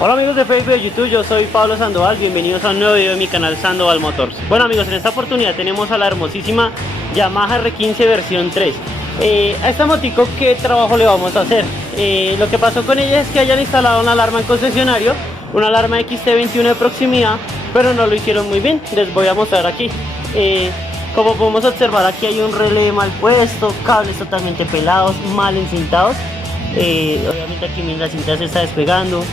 Hola amigos de Facebook y de YouTube, yo soy Pablo Sandoval, bienvenidos a un nuevo video de mi canal Sandoval Motors. Bueno amigos, en esta oportunidad tenemos a la hermosísima Yamaha R15 versión 3. A esta motico, ¿qué trabajo le vamos a hacer? Lo que pasó con ella es que hayan instalado una alarma en concesionario, una alarma XT21 de proximidad, pero no lo hicieron muy bien. Les voy a mostrar aquí. Como podemos observar, aquí hay un relé mal puesto, cables totalmente pelados, mal encintados. Obviamente aquí la cinta se está despegando,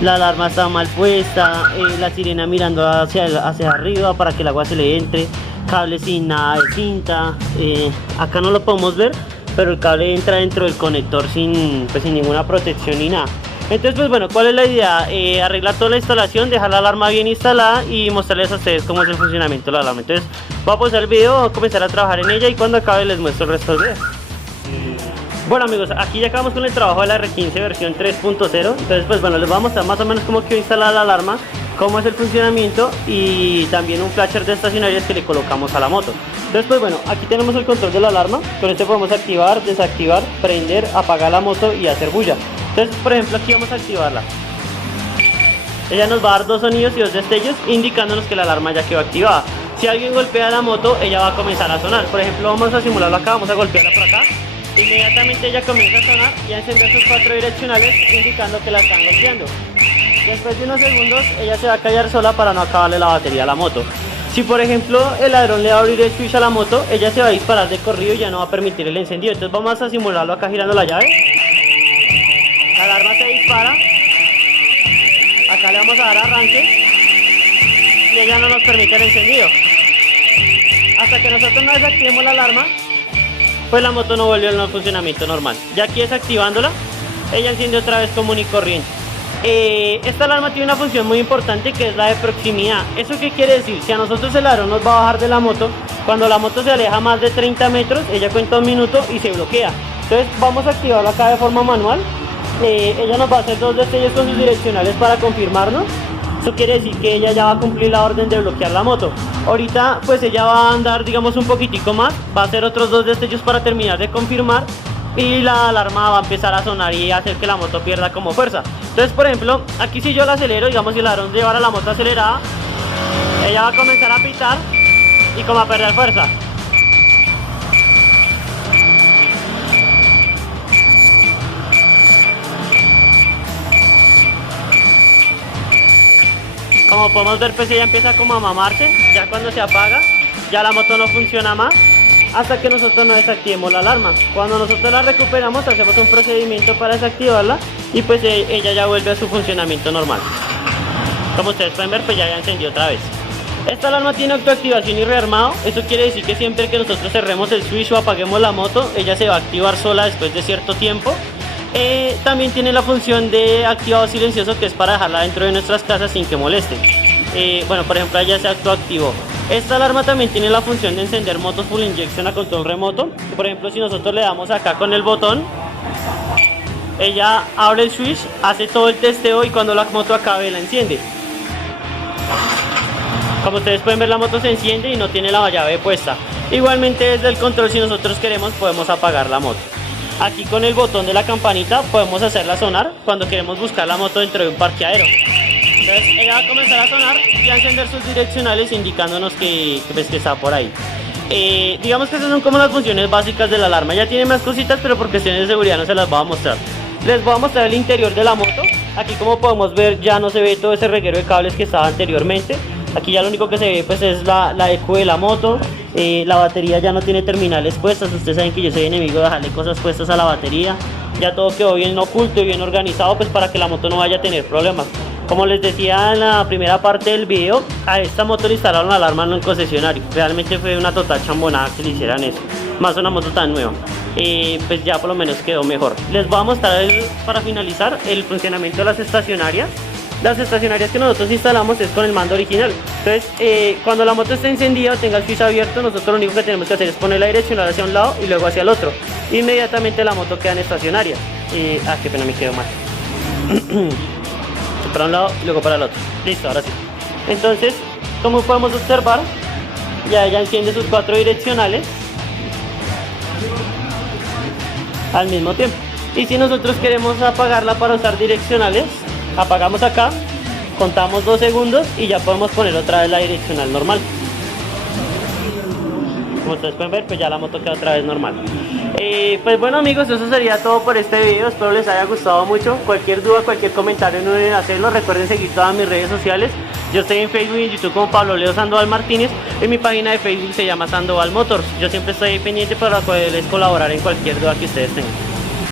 la alarma está mal puesta, la sirena mirando hacia arriba para que el agua se le entre, cable sin nada de cinta. Acá no lo podemos ver, pero el cable entra dentro del conector sin ninguna protección ni nada. Entonces pues bueno, ¿cuál es la idea? Arreglar toda la instalación, dejar la alarma bien instalada y mostrarles a ustedes cómo es el funcionamiento de la alarma. Entonces voy a pausar el video, voy a comenzar a trabajar en ella y cuando acabe les muestro el resto del video. Bueno amigos, aquí ya acabamos con el trabajo de la R15 versión 3.0. Entonces pues bueno, les voy a mostrar más o menos cómo quedó instalada la alarma, cómo es el funcionamiento y también un flasher de estacionarias que le colocamos a la moto. Entonces pues bueno, aquí tenemos el control de la alarma. Con este podemos activar, desactivar, prender, apagar la moto y hacer bulla. Entonces por ejemplo aquí vamos a activarla. Ella nos va a dar dos sonidos y dos destellos indicándonos que la alarma ya quedó activada. Si alguien golpea la moto, ella va a comenzar a sonar. Por ejemplo, vamos a simularlo acá, vamos a golpearla por acá. Inmediatamente ella comienza a sonar y a encender sus 4 direccionales indicando que la están golpeando. Después de unos segundos ella se va a callar sola para no acabarle la batería a la moto. Si por ejemplo el ladrón le va a abrir el switch a la moto, ella se va a disparar de corrido y ya no va a permitir el encendido. Entonces vamos a simularlo acá girando la llave. La alarma se dispara. Acá le vamos a dar arranque y ella no nos permite el encendido. Hasta que nosotros no desactivemos la alarma, pues la moto no volvió al funcionamiento normal. Ya aquí desactivándola, ella enciende otra vez común y corriente. Esta alarma tiene una función muy importante que es la de proximidad. ¿Eso qué quiere decir? Si a nosotros el ladrón nos va a bajar de la moto, cuando la moto se aleja más de 30 metros, ella cuenta un minuto y se bloquea. Entonces vamos a activarla acá de forma manual. Ella nos va a hacer dos destellos con sus direccionales para confirmarnos. Eso quiere decir que ella ya va a cumplir la orden de bloquear la moto. Ahorita pues ella va a andar digamos un poquitico más, va a hacer otros dos destellos para terminar de confirmar y la alarma va a empezar a sonar y hacer que la moto pierda como fuerza. Entonces por ejemplo, aquí si yo la acelero, digamos si el ladrón llevara la moto acelerada, ella va a comenzar a pitar y como a perder fuerza. Como podemos ver pues ella empieza como a mamarse, ya cuando se apaga, ya la moto no funciona más hasta que nosotros no desactivemos la alarma. Cuando nosotros la recuperamos hacemos un procedimiento para desactivarla y pues ella ya vuelve a su funcionamiento normal. Como ustedes pueden ver pues ya encendió otra vez. Esta alarma tiene autoactivación y rearmado, eso quiere decir que siempre que nosotros cerremos el switch o apaguemos la moto, ella se va a activar sola después de cierto tiempo. También tiene la función de activado silencioso, que es para dejarla dentro de nuestras casas sin que moleste. Bueno, por ejemplo, ella se autoactivó. Esta alarma también tiene la función de encender motos full injection a control remoto. Por ejemplo, si nosotros le damos acá con el botón, ella abre el switch, hace todo el testeo y cuando la moto acabe la enciende. Como ustedes pueden ver, la moto se enciende y no tiene la llave puesta. Igualmente desde el control, si nosotros queremos, podemos apagar la moto. Aquí con el botón de la campanita podemos hacerla sonar cuando queremos buscar la moto dentro de un parqueadero. Entonces ella va a comenzar a sonar y a encender sus direccionales indicándonos que está por ahí. Digamos que esas son como las funciones básicas de la alarma. Ya tiene más cositas, pero por cuestiones de seguridad no se las voy a mostrar. Les voy a mostrar el interior de la moto. Aquí como podemos ver ya no se ve todo ese reguero de cables que estaba anteriormente. Aquí ya lo único que se ve pues es la ECU de la moto. La batería ya no tiene terminales puestas. Ustedes saben que yo soy enemigo de dejarle cosas puestas a la batería. Ya todo quedó bien oculto y bien organizado pues para que la moto no vaya a tener problemas. Como les decía en la primera parte del video, a esta moto le instalaron la alarma en un concesionario. Realmente fue una total chambonada que le hicieran eso, más una moto tan nueva. Pues ya por lo menos quedó mejor. Les voy a mostrar para finalizar el funcionamiento de las estacionarias. Las estacionarias que nosotros instalamos es con el mando original. Entonces cuando la moto esté encendida o tenga el switch abierto, nosotros lo único que tenemos que hacer es poner la direccional hacia un lado y luego hacia el otro. Inmediatamente la moto queda en estacionaria. Qué pena, me quedó mal. Para un lado y luego para el otro. Listo, ahora sí. Entonces, como podemos observar, ya ella enciende sus 4 direccionales al mismo tiempo. Y si nosotros queremos apagarla para usar direccionales, Apagamos acá, contamos 2 segundos y ya podemos poner otra vez la direccional normal. Como ustedes pueden ver, pues ya la moto queda otra vez normal. Pues bueno amigos, eso sería todo por este video. Espero les haya gustado mucho. Cualquier duda, cualquier comentario, no deben hacerlo. Recuerden seguir todas mis redes sociales. Yo estoy en Facebook y en YouTube como Pablo Leo Sandoval Martínez. En mi página de Facebook se llama Sandoval Motors. Yo siempre estoy pendiente para poderles colaborar en cualquier duda que ustedes tengan.